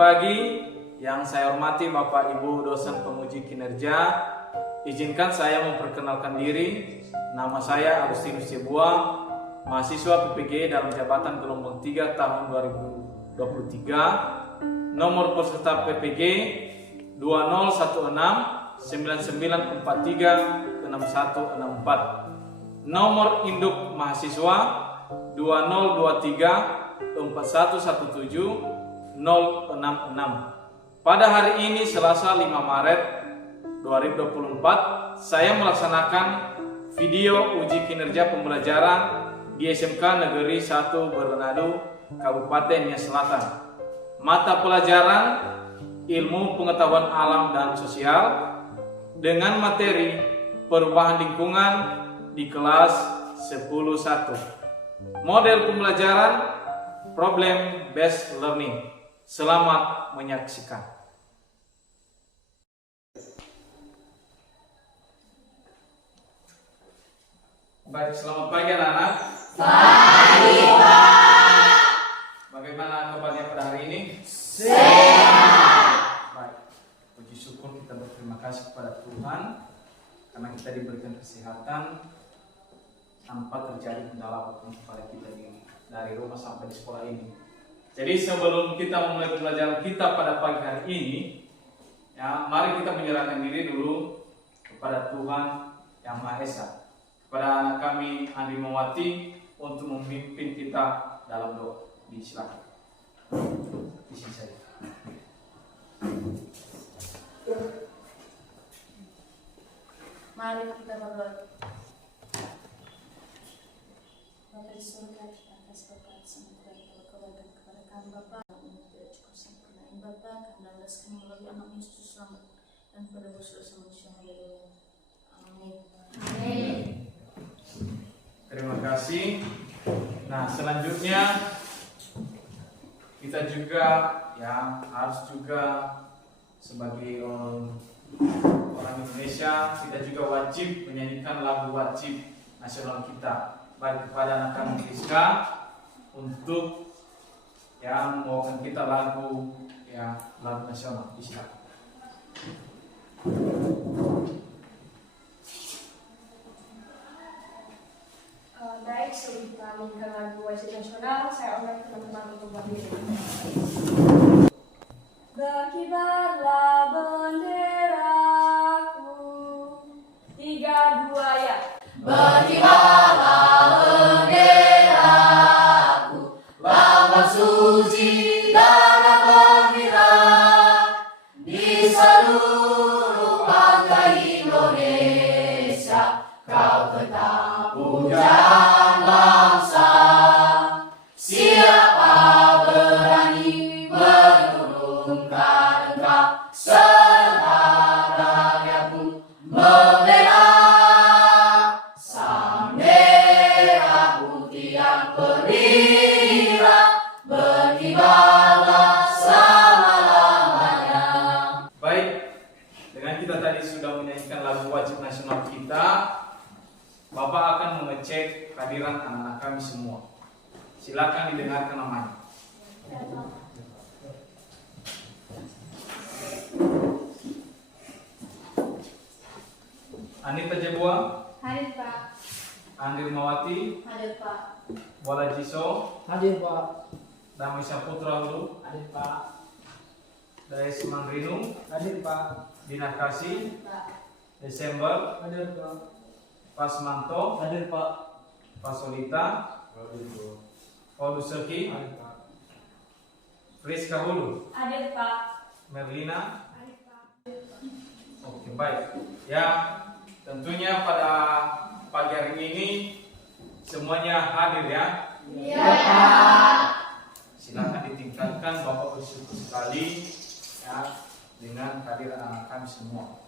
pagi, yang saya hormati Bapak Ibu dosen penguji kinerja. Izinkan saya memperkenalkan diri. Nama saya Agustinus Cebuang, mahasiswa PPG dalam jabatan gelombang 3 tahun 2023. Nomor peserta PPG 2016-9943-6164. Nomor induk mahasiswa 2023-4117-066. Pada hari ini Selasa 5 Maret 2024, saya melaksanakan video uji kinerja pembelajaran di SMK Negeri 1 Bernado, Kabupaten Nias Selatan. Mata pelajaran Ilmu Pengetahuan Alam dan Sosial dengan materi Perubahan Lingkungan di kelas 10.1. Model pembelajaran Problem Based Learning. Selamat menyaksikan. Baik, selamat pagi anak-anak. Pagi, Pak. Bagaimana kabarnya pada hari ini? Sehat. Baik, puji syukur kita berterima kasih kepada Tuhan karena kita diberikan kesehatan tanpa terjadi kendala apapun kepada kita dari rumah sampai di sekolah ini. Jadi sebelum kita memulai pembelajaran kita pada pagi hari ini, ya, mari kita menyerahkan diri dulu kepada Tuhan Yang Maha Esa. Kepada anak kami Andi Mawati untuk memimpin kita dalam doa. Silakan. Di sini saja. Mari kita berdoa. Bapa di surga, atas berkat semoga berkeluarga kepada kami Bapa, untuk tidak cukup sempurnain Bapa, kami landaskan melalui anak Yesus selamat dan pada dosa manusia. Haleluya. Amin. Amin. Terima kasih. Nah, selanjutnya kita juga ya harus juga sebagai orang Indonesia, kita juga wajib menyanyikan lagu wajib nasional kita. Baik kepada anak kami Rizka untuk yang membawakan kita lagu nasional. Silakan. Baik, sebelum kita menyanyikan lagu wajib nasional, saya undang teman-teman untuk berdiri. Berkibarlah benderaku, 3, 2, ya. Berkibarlah benderaku, lambang suci darah perwira di seluruh bangsa Indonesia. Kau tetap pujaan bangsa. Siapa berani menurunkan engkau, serta rakyatmu membela sang merah putih yang perwira, berkibarlah selama-lamanya. Baik, dengan kita tadi sudah menyanyikan lagu wajib nasional kita, Bapak akan mengecek kehadiran anak-anak kami semua. Silakan didengarkan namanya. Anita Jebuang, Hadir Pak. Andir Mawati, Hadir Pak. Bola Jiso, Hadir Pak. Damai Saputra Hulu, Hadir Pak. Dayes Mangrinu, Hadir Pak. Dinar Kasih, Pak. Desember, Hadir Pak. Pasmanto, Hadir Pak. Pasolita, Hadir Pak. Oduseki, Hadir Pak. Friska Hulu, Hadir Pak. Merlina. Hadir Pak. Oke, baik. Ya, tentunya pada pagi hari ini semuanya hadir ya. Iya, Pak. Silakan ditingkatkan, Bapak bersyukur sekali ya dengan kehadiran anak kami semua.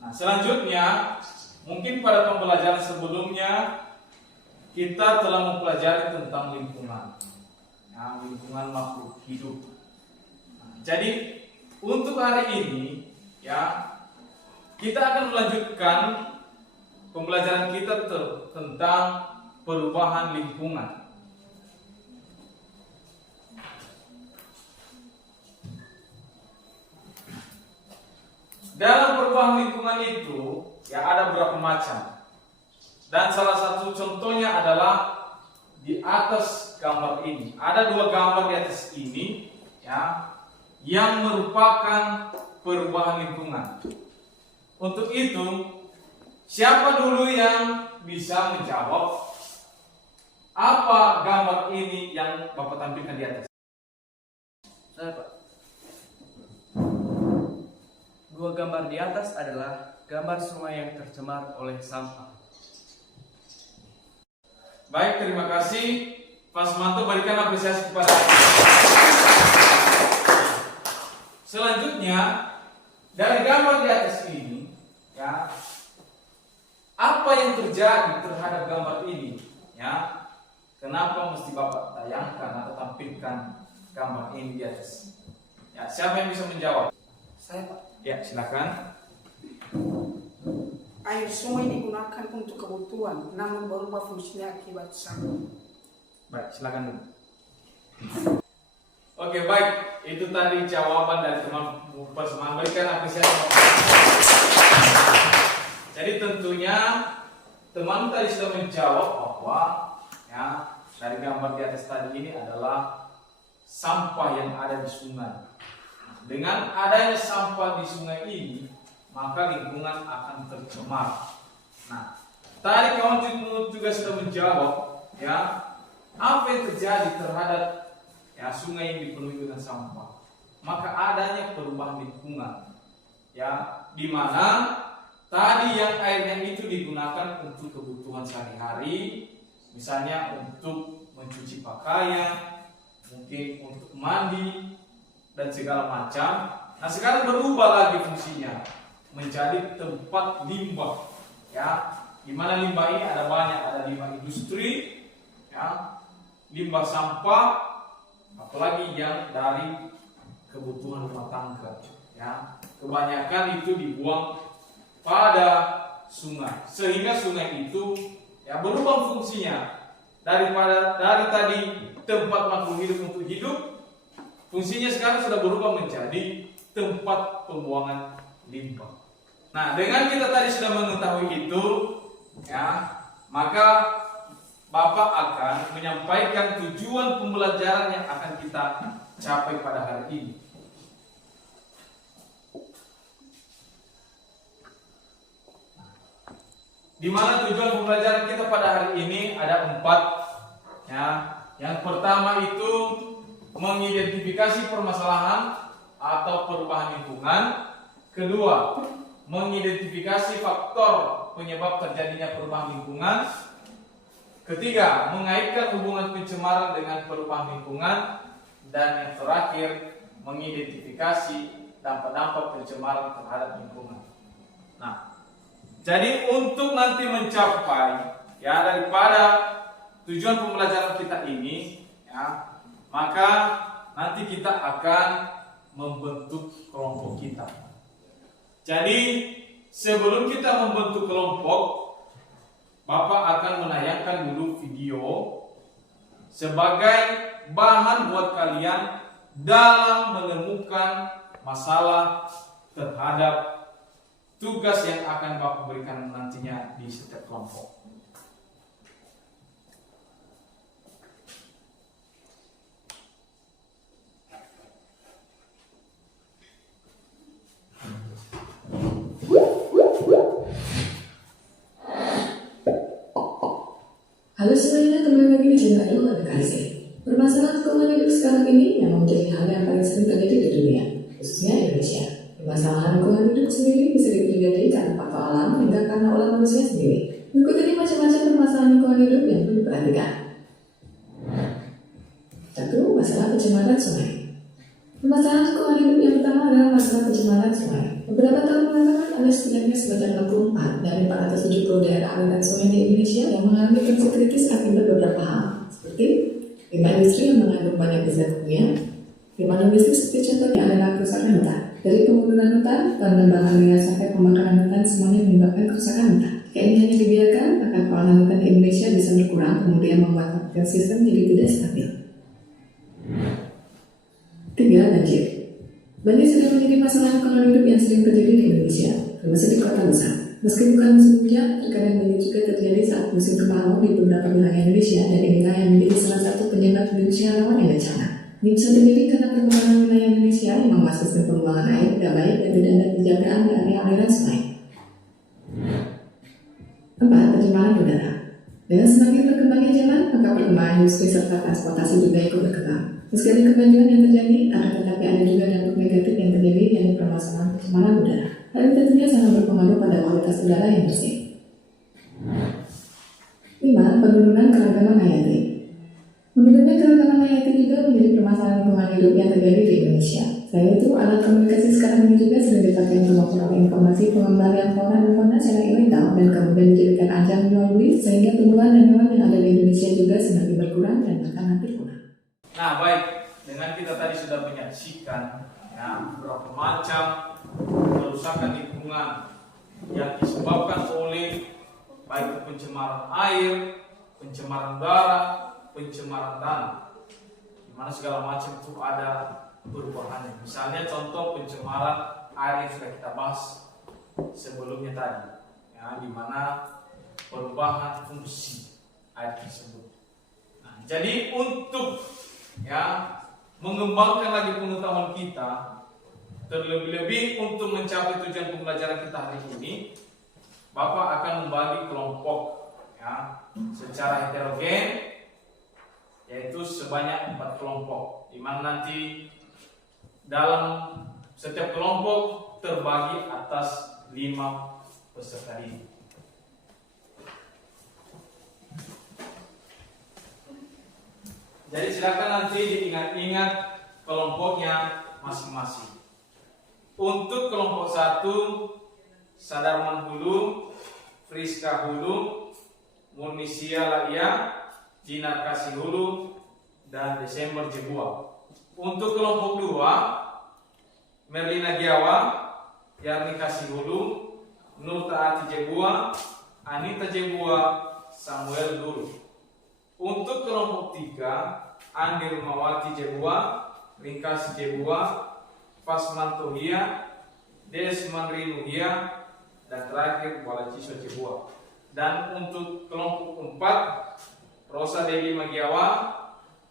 Nah, selanjutnya mungkin pada pembelajaran sebelumnya kita telah mempelajari tentang lingkungan, ya, lingkungan makhluk hidup. Nah, jadi untuk hari ini ya kita akan melanjutkan pembelajaran kita tentang perubahan lingkungan. dalam perubahan lingkungan itu ya ada beberapa macam. Dan salah satu contohnya adalah di atas gambar ini. Ada dua gambar di atas ini ya yang merupakan perubahan lingkungan. Untuk itu, siapa dulu yang bisa menjawab apa gambar ini yang Bapak tampilkan di atas? Saya, Pak. Dua gambar di atas adalah gambar sungai yang tercemar oleh sampah. Baik, terima kasih. Pak Sumanto, berikan apresiasi kepada. Selanjutnya, dari gambar di atas ini, ya, apa yang terjadi terhadap gambar ini? Ya, kenapa mesti Bapak tayangkan atau tampilkan gambar ini di atas? Ya, siapa yang bisa menjawab? Saya, Pak. Ya, silakan. Air sungai digunakan untuk kebutuhan, namun berubah fungsinya akibat sampah. Baik, silakan dulu. Oke, baik. Itu tadi jawaban dari teman persembahan. Berikan apresiasi. Jadi tentunya teman tadi sudah menjawab bahwa ya dari gambar di atas tadi ini adalah sampah yang ada di sungai. Dengan adanya sampah di sungai ini, maka lingkungan akan tercemar. Nah, tadi kawan juga sudah menjawab, ya, apa yang terjadi terhadap ya sungai yang dipenuhi dengan sampah. Maka adanya perubahan lingkungan, ya, di mana tadi yang airnya itu digunakan untuk kebutuhan sehari-hari, misalnya untuk mencuci pakaian, mungkin untuk mandi dan segala macam. Nah, sekarang berubah lagi fungsinya menjadi tempat limbah, ya, di mana limbah ini ada banyak, ada limbah industri, ya, limbah sampah, apalagi yang dari kebutuhan rumah tangga, ya, kebanyakan itu dibuang pada sungai, sehingga sungai itu ya berubah fungsinya dari tadi tempat makhluk hidup untuk hidup, fungsinya sekarang sudah berubah menjadi tempat pembuangan limbah. Nah, dengan kita tadi sudah mengetahui itu, ya, maka Bapak akan menyampaikan tujuan pembelajaran yang akan kita capai pada hari ini. Di mana tujuan pembelajaran kita pada hari ini ada 4, ya. Yang pertama itu mengidentifikasi permasalahan atau perubahan lingkungan. Kedua, mengidentifikasi faktor penyebab terjadinya perubahan lingkungan. Ketiga, mengaitkan hubungan pencemaran dengan perubahan lingkungan. Dan yang terakhir, mengidentifikasi dampak-dampak pencemaran terhadap lingkungan. Nah, jadi untuk nanti mencapai ya daripada tujuan pembelajaran kita ini, ya, maka nanti kita akan membentuk kelompok kita. Jadi sebelum kita membentuk kelompok, Bapak akan menayangkan dulu video sebagai bahan buat kalian dalam menemukan masalah terhadap tugas yang akan Bapak berikan nantinya di setiap kelompok. Halo semuanya, kembali lagi di channel Ilmu Edukasi. Permasalahan lingkungan hidup sekarang ini memang menjadi hal yang paling sering terjadi di dunia, khususnya Indonesia. Permasalahan lingkungan hidup sendiri bisa terjadi karena faktor alam hingga karena olah manusia sendiri. Berikut ini macam-macam permasalahan lingkungan hidup yang perlu diperhatikan. 1. Masalah pencemaran sungai. Permasalahan lingkungan hidup yang pertama adalah masalah pencemaran sungai. Beberapa tahun belakangan ada setidaknya sebanyak 64 dari 470 daerah aliran sungai di Indonesia yang mengalami kondisi kritis akibat beberapa hal, seperti limbah industri yang mengandung banyak zat kimia. Limbah industri seperti contohnya adalah kerusakan hutan. Dari pembunuhan hutan, penebangan liar sampai pembakaran hutan semuanya menyebabkan kerusakan hutan. Jika ini hanya dibiarkan, maka pengolahan hutan di Indonesia bisa berkurang, kemudian membuat sistem jadi tidak stabil. 3. Banjir. Banjir sudah menjadi masalah lingkungan hidup yang sering terjadi di Indonesia, termasuk di kota besar. Meski bukan musim hujan, terkadang banjir juga terjadi saat musim kemarau di beberapa wilayah Indonesia, dan inilah yang menjadi salah satu penyebab Indonesia rawan yang bencana. Ini bisa terjadi karena perkembangan wilayah Indonesia yang menguas sistem pengembangan air tidak baik dan tidak ada penjagaan di area aliran sungai. 4. Pencemaran udara. Dengan semakin berkembangnya zaman, maka perkembangan industri serta transportasi juga ikut berkembang. Meski ada kemajuan yang terjadi, akan tetapi ada juga dampak negatif yang terjadi dari permasalahan pencemaran udara. Hal ini tentunya sangat berpengaruh pada kualitas udara yang bersih. 5. Penurunan keragaman hayati. Menurutnya keragaman hayati juga menjadi permasalahan lingkungan hidup yang terjadi di Indonesia. Selain itu, alat komunikasi sekarang ini juga sering dipakai untuk memperoleh informasi pengembalian flora dan fauna secara ilegal dan kemudian dijadikan ajang jual beli sehingga tumbuhan dan hewan yang ada di Indonesia juga semakin berkurang dan bahkan hampir punah. Nah baik, dengan kita tadi sudah menyaksikan beberapa macam kerusakan lingkungan yang disebabkan oleh baik pencemaran air, pencemaran udara, pencemaran tanah, di mana segala macam itu ada perubahannya. Misalnya contoh pencemaran air yang sudah kita bahas sebelumnya tadi, di mana perubahan fungsi air tersebut. Nah, jadi untuk mengembangkan lagi pengetahuan kita, terlebih-lebih untuk mencapai tujuan pembelajaran kita hari ini, Bapak akan membagi kelompok secara heterogen, yaitu sebanyak 4 kelompok, di mana nanti dalam setiap kelompok terbagi atas 5 peserta didik. Jadi silakan nanti diingat-ingat kelompoknya masing-masing. Untuk kelompok 1, Sadarman Hulu, Friska Hulu, Munisia Laia, Jinar Kasih Hulu, dan Desember Jebua. Untuk kelompok 2, Merlina Giawa, Yarni Kasih Hulu, Nur Taati Jebua, Anita Jebua, Samuel Hulu. Untuk kelompok 3, Andi Rumawati Jebua, Ringkas Jebua, Fasman Tohia, Desman Rinuhia, dan terakhir Walaciso Jebua. Dan untuk kelompok 4, Rosa Dewi Magiawa,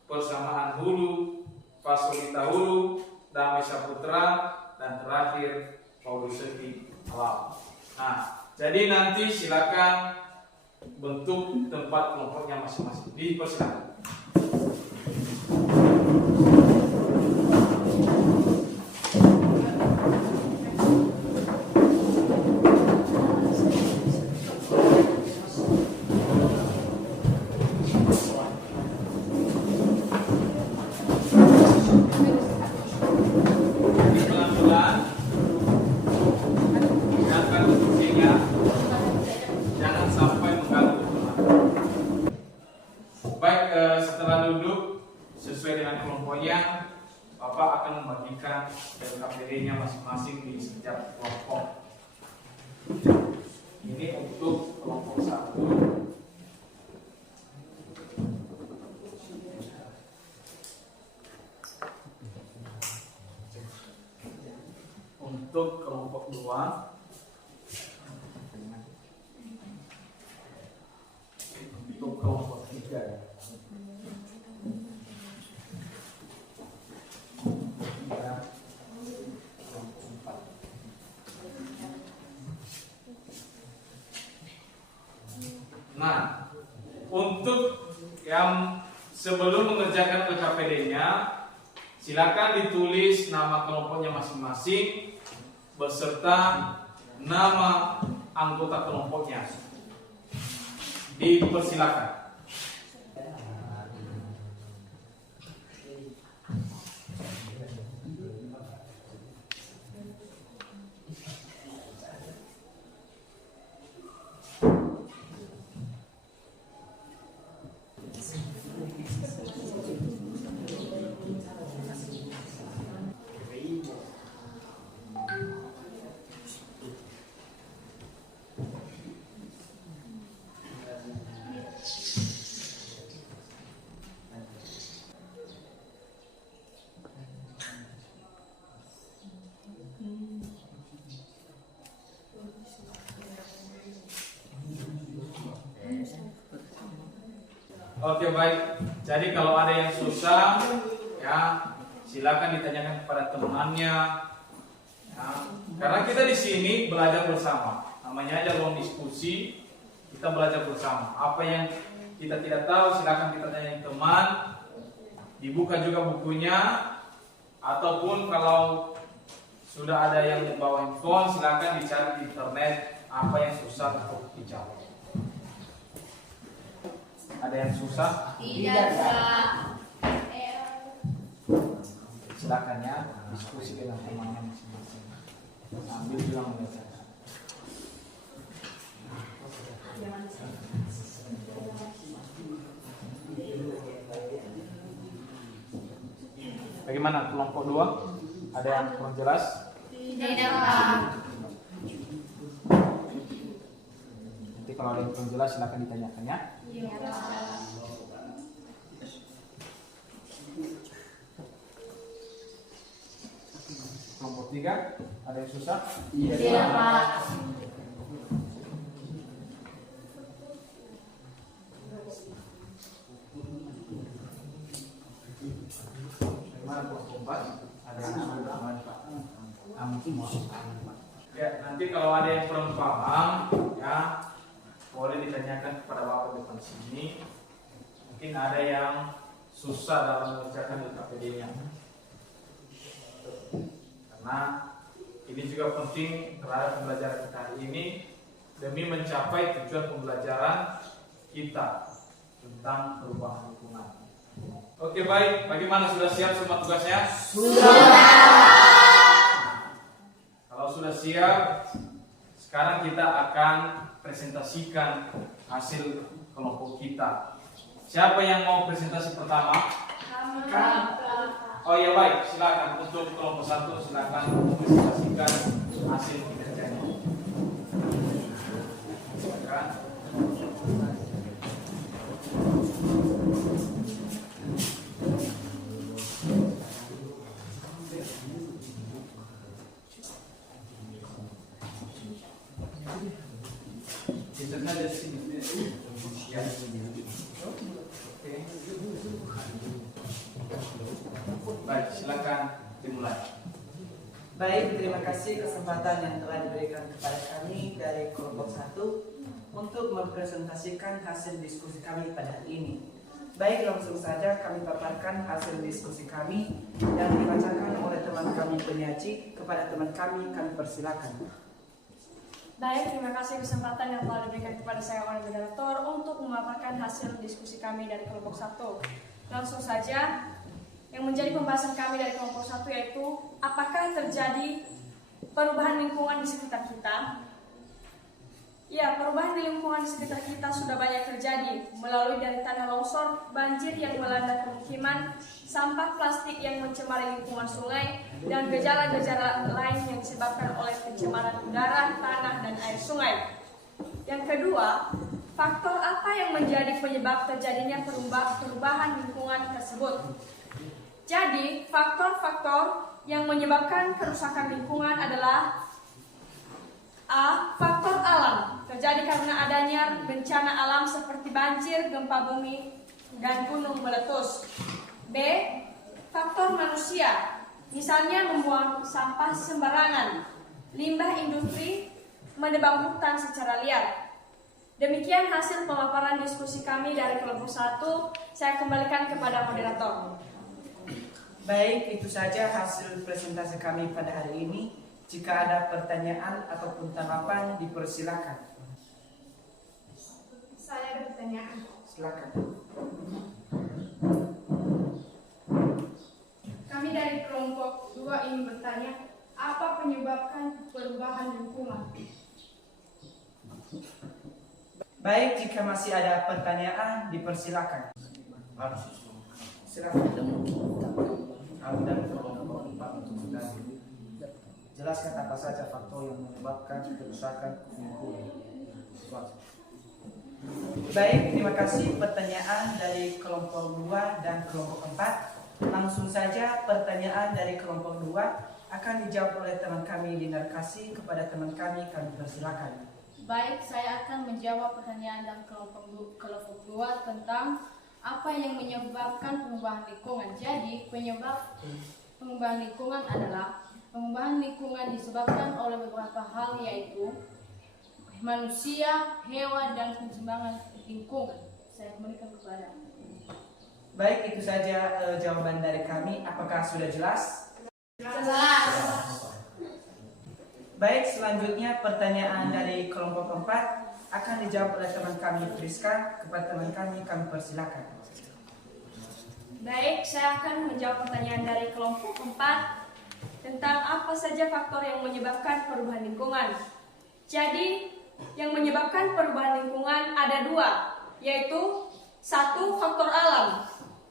Persamaan Hulu, Fasolita Hulu, Damai Saputra, dan terakhir Paulus Seti Alam. Nah, jadi nanti silakan bentuk tempat kelompoknya masing-masing. Dipersilakan. Bapak akan membagikan LKPD-nya masing-masing di setiap kelompok. Ini untuk kelompok 1. Untuk kelompok 2. Untuk kelompok 3. Nah, untuk yang sebelum mengerjakan LKPD-nya, silakan ditulis nama kelompoknya masing-masing beserta nama anggota kelompoknya. Dipersilakan. Oke, baik. Jadi kalau ada yang susah, ya silakan ditanyakan kepada temannya. Ya, karena kita di sini belajar bersama. Namanya aja ruang diskusi, kita belajar bersama. Apa yang kita tidak tahu, silakan kita tanya teman. Dibuka juga bukunya, ataupun kalau sudah ada yang membawa handphone, silakan dicari di internet apa yang susah untuk dijawab. Ada yang susah? Tidak, Kak. Silakan ya, diskusi dengan temannya masing-masing. Sambil juga mengerjakan. Bagaimana kelompok 2? Ada yang kurang jelas? Tidak, Kak. Nanti kalau ada yang kurang jelas silakan ditanyakan ya. Iya, Kak. Kelompok 3, ada yang susah? Tidak, Kak. Bagaimana kelompok 4? Ada yang aman, Pak? Aman semua. Ya, nanti kalau ada yang kurang paham, ya boleh ditanyakan kepada Bapak depan sini. Mungkin ada yang susah dalam mengerjakan LKPD-nya. Karena ini juga penting terhadap pembelajaran kita hari ini demi mencapai tujuan pembelajaran kita tentang perubahan lingkungan. Oke, baik. Bagaimana, sudah siap semua tugasnya? Kalau sudah siap, sekarang kita akan presentasikan hasil kelompok kita. Siapa yang mau presentasi pertama? Oh ya, baik, silakan untuk kelompok 1, silakan presentasikan hasil kinerjanya. Silakan. Kita ada sini. Ya. Oke. Baik, silakan dimulai. Baik, terima kasih kesempatan yang telah diberikan kepada kami dari kelompok 1 untuk mempresentasikan hasil diskusi kami pada hari ini. Baik, langsung saja kami paparkan hasil diskusi kami yang dibacakan oleh teman kami penyaji kepada teman kami persilakan. Baik, terima kasih kesempatan yang telah diberikan kepada saya oleh moderator untuk memaparkan hasil diskusi kami dari kelompok 1. Langsung saja, yang menjadi pembahasan kami dari kelompok 1 yaitu apakah terjadi perubahan lingkungan di sekitar kita? Ya, perubahan di lingkungan di sekitar kita sudah banyak terjadi melalui dari tanah longsor, banjir yang melanda pemukiman, sampah plastik yang mencemari lingkungan sungai, dan gejala-gejala lain yang disebabkan oleh pencemaran udara, tanah, dan air sungai. Yang kedua, faktor apa yang menjadi penyebab terjadinya perubahan lingkungan tersebut? Jadi, faktor-faktor yang menyebabkan kerusakan lingkungan adalah A. Faktor alam, terjadi karena adanya bencana alam seperti banjir, gempa bumi, dan gunung meletus. B. Faktor manusia, misalnya membuang sampah sembarangan, limbah industri, menebang hutan secara liar. Demikian hasil pemaparan diskusi kami dari kelompok 1. Saya kembalikan kepada moderator. Baik, itu saja hasil presentasi kami pada hari ini. Jika ada pertanyaan ataupun tanggapan, dipersilakan. Saya ada pertanyaan. Silakan. Kami dari kelompok 2 ingin bertanya, apa penyebabkan perubahan lingkungan? Baik, jika masih ada pertanyaan, dipersilakan. Silakan. Kami dari kelompok 4 untuk mengkaji. Jelaskan apa saja faktor yang menyebabkan kerusakan lingkungan. Baik, terima kasih pertanyaan dari kelompok 2 dan kelompok 4. Langsung saja pertanyaan dari kelompok 2 akan dijawab oleh teman kami Dinar Kasih kepada teman kami persilakan. Baik, saya akan menjawab pertanyaan dan kelompok 2 tentang apa yang menyebabkan perubahan lingkungan. Jadi, penyebab perubahan lingkungan adalah perubahan lingkungan disebabkan oleh beberapa hal, yaitu manusia, hewan, dan pencembangan lingkungan. Saya kembalikan kepada. Baik, itu saja jawaban dari kami. Apakah sudah jelas? Jelas. Baik, selanjutnya pertanyaan dari kelompok 4 akan dijawab oleh teman kami Priska. Kepada teman kami persilakan. Baik, saya akan menjawab pertanyaan dari kelompok 4 tentang apa saja faktor yang menyebabkan perubahan lingkungan. Jadi, yang menyebabkan perubahan lingkungan ada 2, yaitu 1, faktor alam.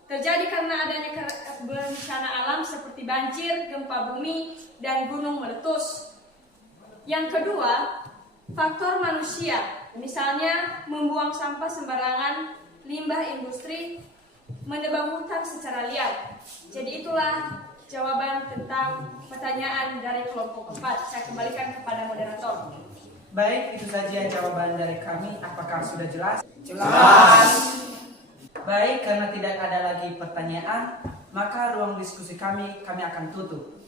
Terjadi karena adanya bencana alam seperti banjir, gempa bumi, dan gunung meletus. Yang kedua, faktor manusia. Misalnya membuang sampah sembarangan, limbah industri, menebang hutan secara liar. Jadi itulah jawaban tentang pertanyaan dari kelompok 4. Saya kembalikan kepada moderator. Baik, itu saja jawaban dari kami. Apakah sudah jelas? Jelas. Baik, karena tidak ada lagi pertanyaan, maka ruang diskusi kami akan tutup.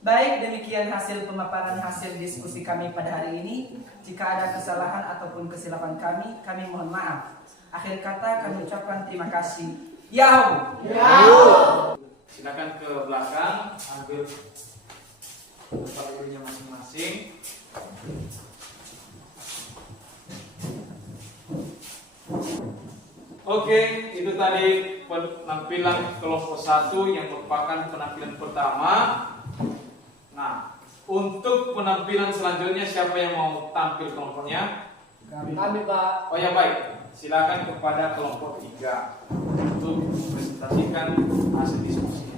Baik, demikian hasil pemaparan hasil diskusi kami pada hari ini. Jika ada kesalahan ataupun kesilapan kami mohon maaf. Akhir kata kami ucapkan terima kasih. Yahoo! Silakan ke belakang, ambil tempat duduknya masing-masing. Oke, itu tadi penampilan kelompok 1 yang merupakan penampilan pertama. Nah, untuk penampilan selanjutnya siapa yang mau tampil kelompoknya? Kami Pak. Oh ya baik, silakan kepada kelompok 3 untuk presentasikan hasil diskusinya.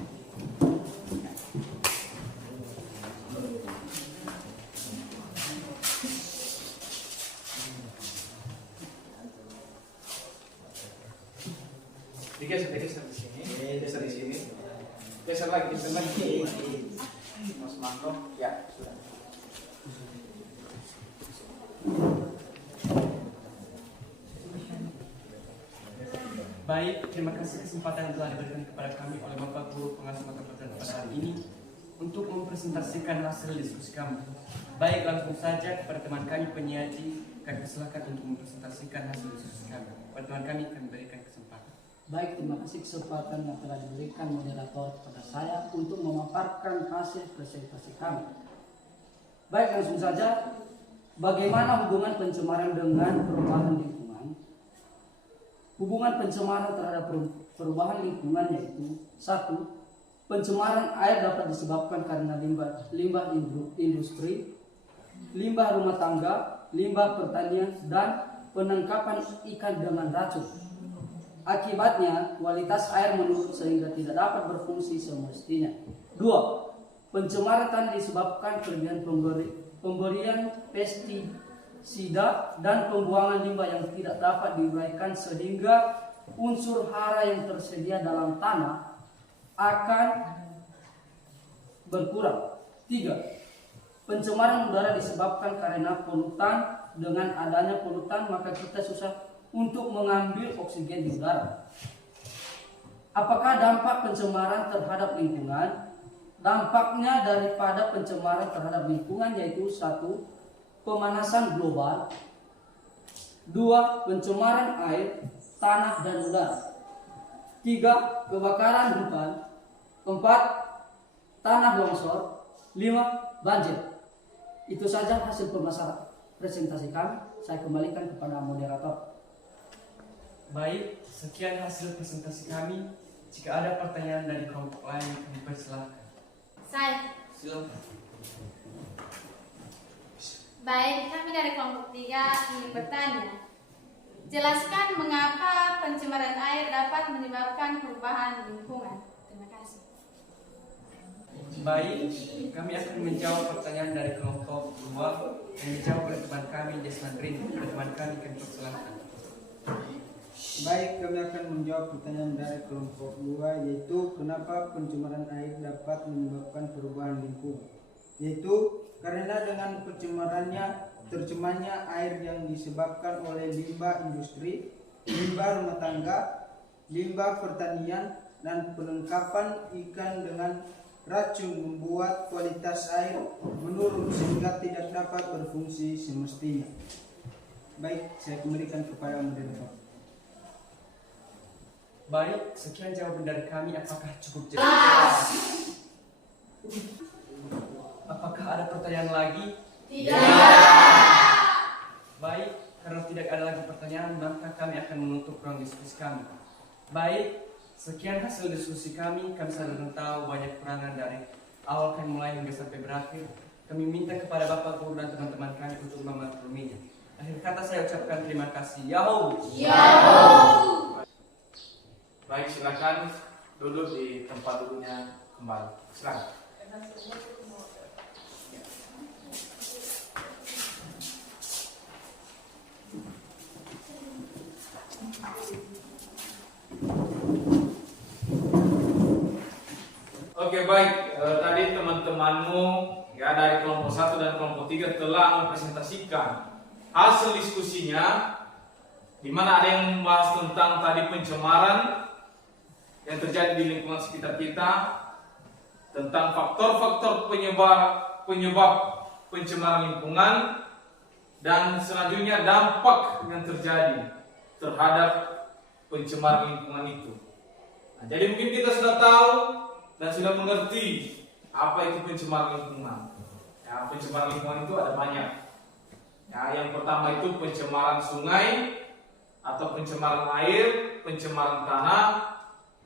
Digeser di sini, geser di sini, geser lagi Mas Manto, ya sudah. Baik, terima kasih kesempatan yang telah diberikan kepada kami oleh Bapak Guru Pengarah Mata Pelajaran pada hari ini untuk mempresentasikan hasil diskusi kami. Baik, langsung saja kepada teman kami penyaji, kami persilakan untuk mempresentasikan hasil diskusi kami. Kepada teman kami berikan kesempatan. Baik, terima kasih kesempatan yang telah diberikan moderator kepada saya untuk memaparkan hasil presentasi kami. Baik, langsung saja. Bagaimana hubungan pencemaran dengan perubahan lingkungan? Hubungan pencemaran terhadap perubahan lingkungan yaitu 1. Pencemaran air dapat disebabkan karena limbah industri, limbah rumah tangga, limbah pertanian, dan penangkapan ikan dengan racun. Akibatnya, kualitas air menurun sehingga tidak dapat berfungsi semestinya. 2. Pencemaran disebabkan kelebihan pemberian pestisida dan pembuangan limbah yang tidak dapat diuraikan sehingga unsur hara yang tersedia dalam tanah akan berkurang. 3. Pencemaran udara disebabkan karena polutan. Dengan adanya polutan maka kita susah untuk mengambil oksigen di udara. Apakah dampak pencemaran terhadap lingkungan? Dampaknya daripada pencemaran terhadap lingkungan yaitu 1. Pemanasan global. 2. Pencemaran air, tanah, dan udara. 3. Kebakaran hutan. 4. Tanah longsor. 5. Banjir. Itu saja hasil presentasi kami. Saya kembalikan kepada moderator. Baik, sekian hasil presentasi kami. Jika ada pertanyaan dari kelompok lain, kami persilakan. Saya. Silakan. Baik, kami dari kelompok 3 ingin bertanya. Jelaskan mengapa pencemaran air dapat menyebabkan perubahan lingkungan. Terima kasih. Baik, kami akan menjawab pertanyaan dari kelompok 2 yang dijawab oleh teman kami Desmond Rin. Teman kami persilakan. Baik, kami akan menjawab pertanyaan dari kelompok 2 yaitu kenapa pencemaran air dapat menyebabkan perubahan lingkungan. Yaitu karena dengan tercemarnya air yang disebabkan oleh limbah industri, limbah rumah tangga, limbah pertanian, dan penangkapan ikan dengan racun membuat kualitas air menurun sehingga tidak dapat berfungsi semestinya. Baik, saya kembalikan kepada moderator. Baik, sekian jawaban dari kami. Apakah cukup jelas? Apakah ada pertanyaan lagi? Baik, karena tidak ada lagi pertanyaan, maka kami akan menutup ruang diskusi kami. Baik, sekian hasil diskusi kami. Kami sadar dan tahu banyak kurangan dari awal kami mulai hingga sampai berakhir. Kami minta kepada Bapak Guru dan teman-teman kami untuk memakluminya. Akhir kata saya ucapkan terima kasih. Yahoo! Baik, silakan duduk di tempat duduknya kembali. Silakan. Oke, baik. Tadi teman-temanmu ya dari kelompok 1 dan kelompok 3 telah mempresentasikan hasil diskusinya, di mana ada yang membahas tentang tadi pencemaran yang terjadi di lingkungan sekitar kita, tentang faktor-faktor penyebab pencemaran lingkungan, dan selanjutnya dampak yang terjadi terhadap pencemaran lingkungan itu. Nah, jadi mungkin kita sudah tahu dan sudah mengerti apa itu pencemaran lingkungan. Ya, pencemaran lingkungan itu ada banyak. Ya, yang pertama itu pencemaran sungai atau pencemaran air, pencemaran tanah,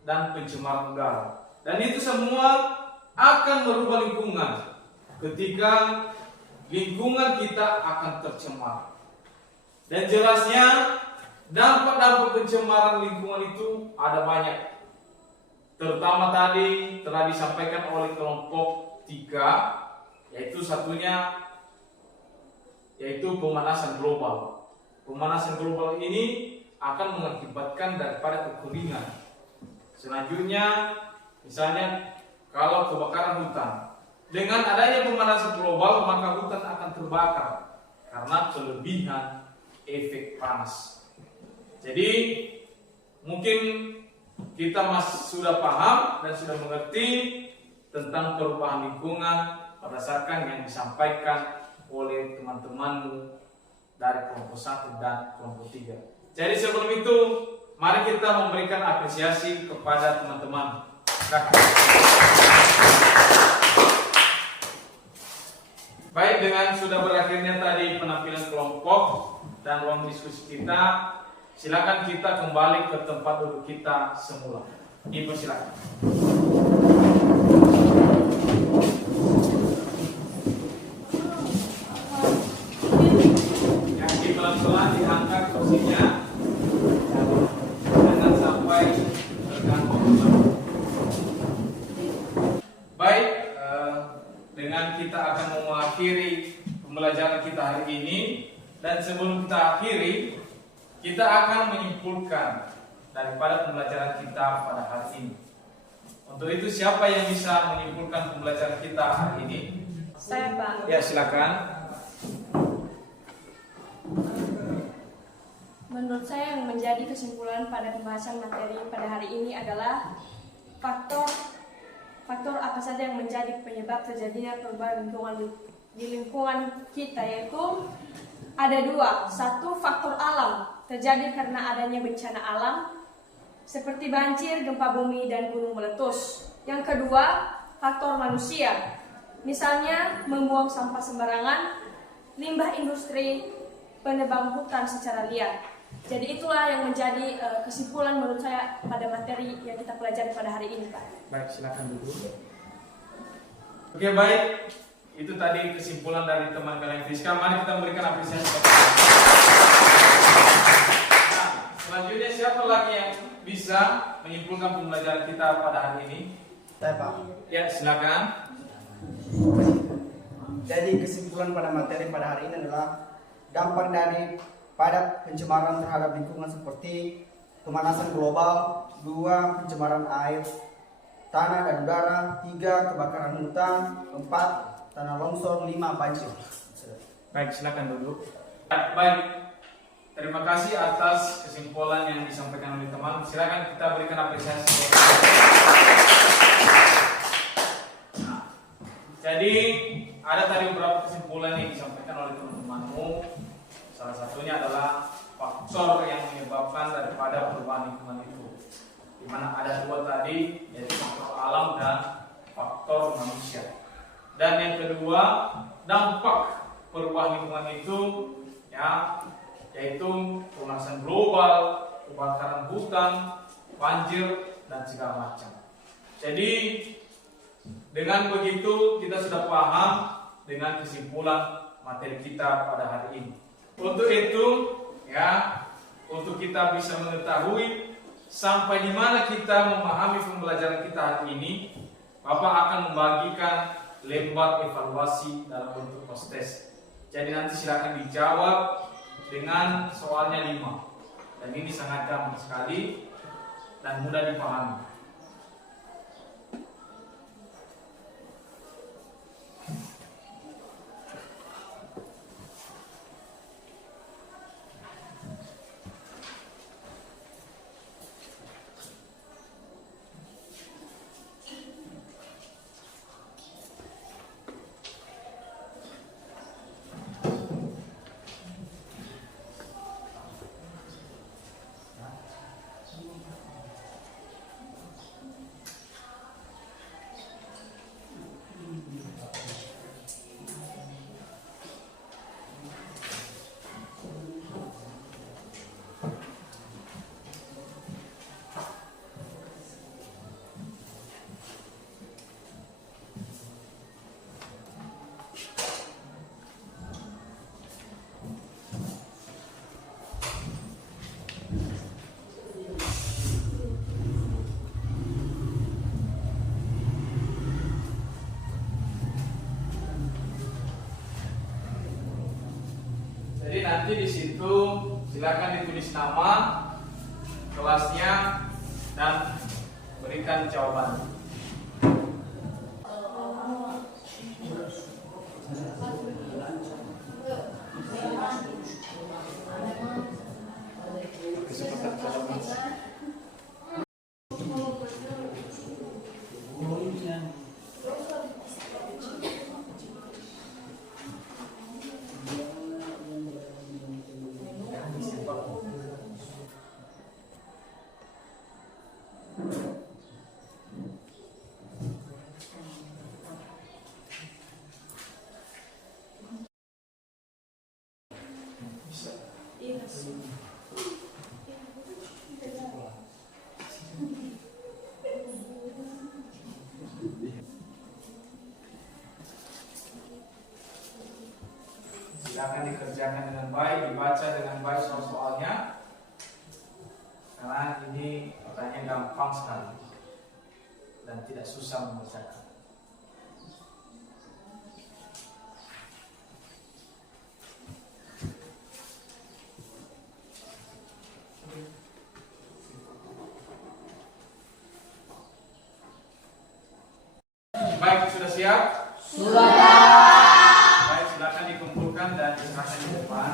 dan pencemaran udara. Dan itu semua akan merubah lingkungan ketika lingkungan kita akan tercemar. Dan jelasnya dampak-dampak pencemaran lingkungan itu ada banyak. Terutama tadi telah disampaikan oleh kelompok 3, yaitu satunya yaitu pemanasan global. Pemanasan global ini akan mengakibatkan daripada kekeringan. Selanjutnya, misalnya kalau kebakaran hutan, dengan adanya pemanasan global maka hutan akan terbakar karena kelebihan efek panas. Jadi mungkin kita sudah paham dan sudah mengerti tentang perubahan lingkungan berdasarkan yang disampaikan oleh teman-teman dari kelompok 1 dan kelompok 3. Jadi sebelum itu, mari kita memberikan apresiasi kepada teman-teman. Baik, dengan sudah berakhirnya tadi penampilan kelompok dan ruang diskusi kita, silakan kita kembali ke tempat duduk kita semula. Dipersilakan. Yang pelan-pelan diangkat kursinya, jangan sampai terganggu. Baik, dengan kita akan mengakhiri pembelajaran kita hari ini, dan sebelum kita akhiri, kita akan menyimpulkan daripada pembelajaran kita pada hari ini. Untuk itu, siapa yang bisa menyimpulkan pembelajaran kita hari ini? Saya, Pak. Ya, silakan. Menurut saya yang menjadi kesimpulan pada pembahasan materi pada hari ini adalah faktor apa saja yang menjadi penyebab terjadinya perubahan lingkungan di lingkungan kita, yaitu ada 2. 1, faktor alam, terjadi karena adanya bencana alam seperti banjir, gempa bumi, dan gunung meletus. Yang kedua, faktor manusia, misalnya membuang sampah sembarangan, limbah industri, penebang hutan secara liar. Jadi itulah yang menjadi kesimpulan menurut saya pada materi yang kita pelajari pada hari ini, Pak. Baik, silakan dulu. Oke, baik. Itu tadi kesimpulan dari teman kalian Fiska. Mari kita memberikan apresiasi kepada. Nah, selanjutnya siapa lagi yang bisa menyimpulkan pembelajaran kita pada hari ini? Saya, Pak. Ya, silakan. Jadi kesimpulan pada materi pada hari ini adalah dampak dari pada pencemaran terhadap lingkungan seperti pemanasan global, 2, pencemaran air, tanah dan udara, 3, kebakaran hutan, 4, tanah longsor, 5, banjir. Baik, silakan duduk. Baik, Terima kasih atas kesimpulan yang disampaikan oleh teman. Silakan kita berikan apresiasi. Nah, jadi ada tadi beberapa kesimpulan yang disampaikan oleh teman-temanmu. Salah satunya adalah faktor yang menyebabkan daripada perubahan lingkungan itu, di mana ada dua tadi, yaitu faktor alam dan faktor manusia. Dan yang kedua, dampak perubahan lingkungan itu ya, yaitu pemanasan global, kebakaran hutan, banjir, dan segala macam. Jadi dengan begitu kita sudah paham dengan kesimpulan materi kita pada hari ini. Untuk itu ya, untuk kita bisa mengetahui sampai di mana kita memahami pembelajaran kita hari ini, Bapak akan membagikan lembar evaluasi dalam bentuk post test. Jadi nanti silakan dijawab dengan soalnya 5. Dan ini sangat gampang sekali dan mudah dipahami. Jadi nanti di situ silakan ditulis nama, kelasnya, dan berikan jawaban. Silakan dikerjakan dengan baik, dibaca dengan baik soal-soalnya, karena ini pertanyaan gampang sekali dan tidak susah membacakan. Baik, sudah siap? Sudah. Silakan dikumpulkan dan diserahkan di depan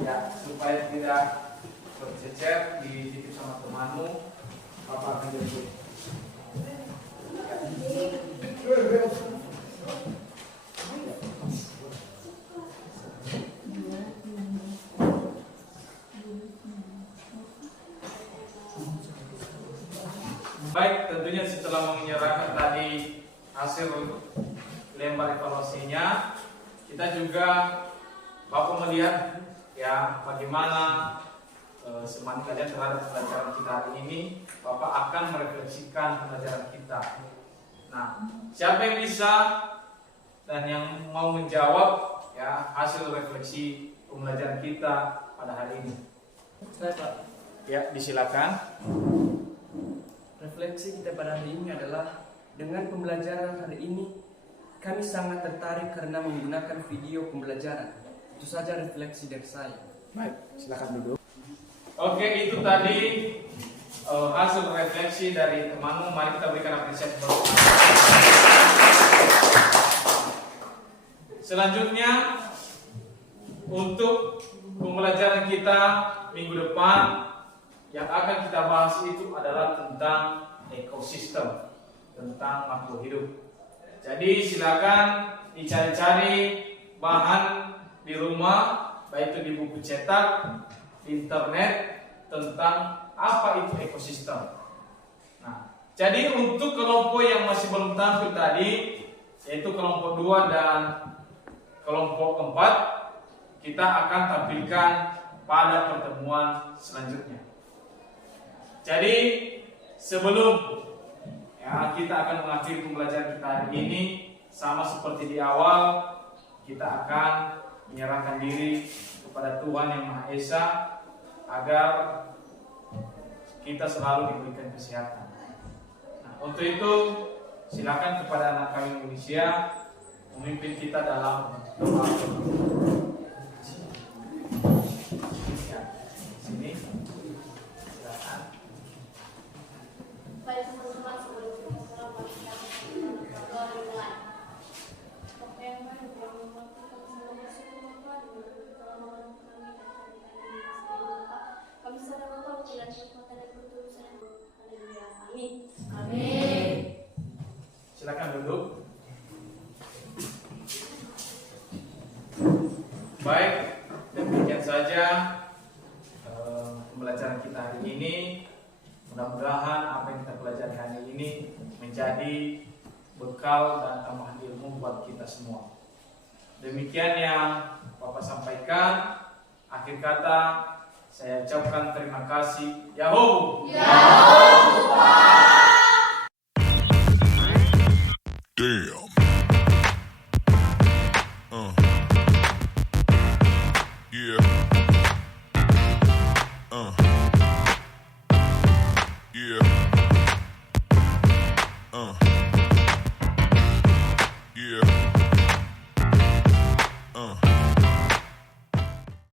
ya, supaya tidak bercecer, dititip sama temanmu. Bapak akan jemput. Baik, tentunya setelah menyerahkan tadi hasil lembar evaluasinya, kita juga Bapak melihat ya bagaimana semangat kalian terhadap pelajaran kita hari ini. Bapak akan merefleksikan pelajaran kita. Nah, siapa yang bisa dan yang mau menjawab ya hasil refleksi pembelajaran kita pada hari ini? Saya, Pak. Ya, disilakan. Refleksi kita pada hari ini adalah dengan pembelajaran hari ini kami sangat tertarik karena menggunakan video pembelajaran. Itu saja refleksi dari saya. Baik, silakan duduk. Oke, itu tadi hasil refleksi dari temanmu. Mari kita berikan apresiasi. Selanjutnya untuk pembelajaran kita minggu depan yang akan kita bahas itu adalah tentang ekosistem, tentang makhluk hidup. Jadi silakan dicari-cari bahan di rumah, baik itu di buku cetak, di internet, tentang apa itu ekosistem. Nah, jadi untuk kelompok yang masih belum tampil tadi, yaitu kelompok 2 dan kelompok 4, kita akan tampilkan pada pertemuan selanjutnya. Jadi sebelum kita akan mengakhiri pembelajaran kita hari ini, sama seperti di awal, kita akan menyerahkan diri kepada Tuhan Yang Maha Esa agar kita selalu diberikan kesehatan. Nah, untuk itu silakan kepada anak kami Indonesia memimpin kita dalam doa. Ya, sini. Silakan. Baik teman-teman, sebelum kita mulai kita mulai. Oke, yang baik yang membuat kita semua bersyukur kepada kami sadar bahwa tidak kekuatan dan ketulusan. Haleluya. Amin. Amin. Silakan duduk. Baik, demikian saja pembelajaran kita hari ini. Mudah-mudahan apa yang kita pelajari hari ini menjadi bekal dan tambahan ilmu buat kita semua. Demikian yang Bapak sampaikan. Akhir kata saya ucapkan terima kasih. Yahoo! Damn. Yeah. Yeah. Yeah.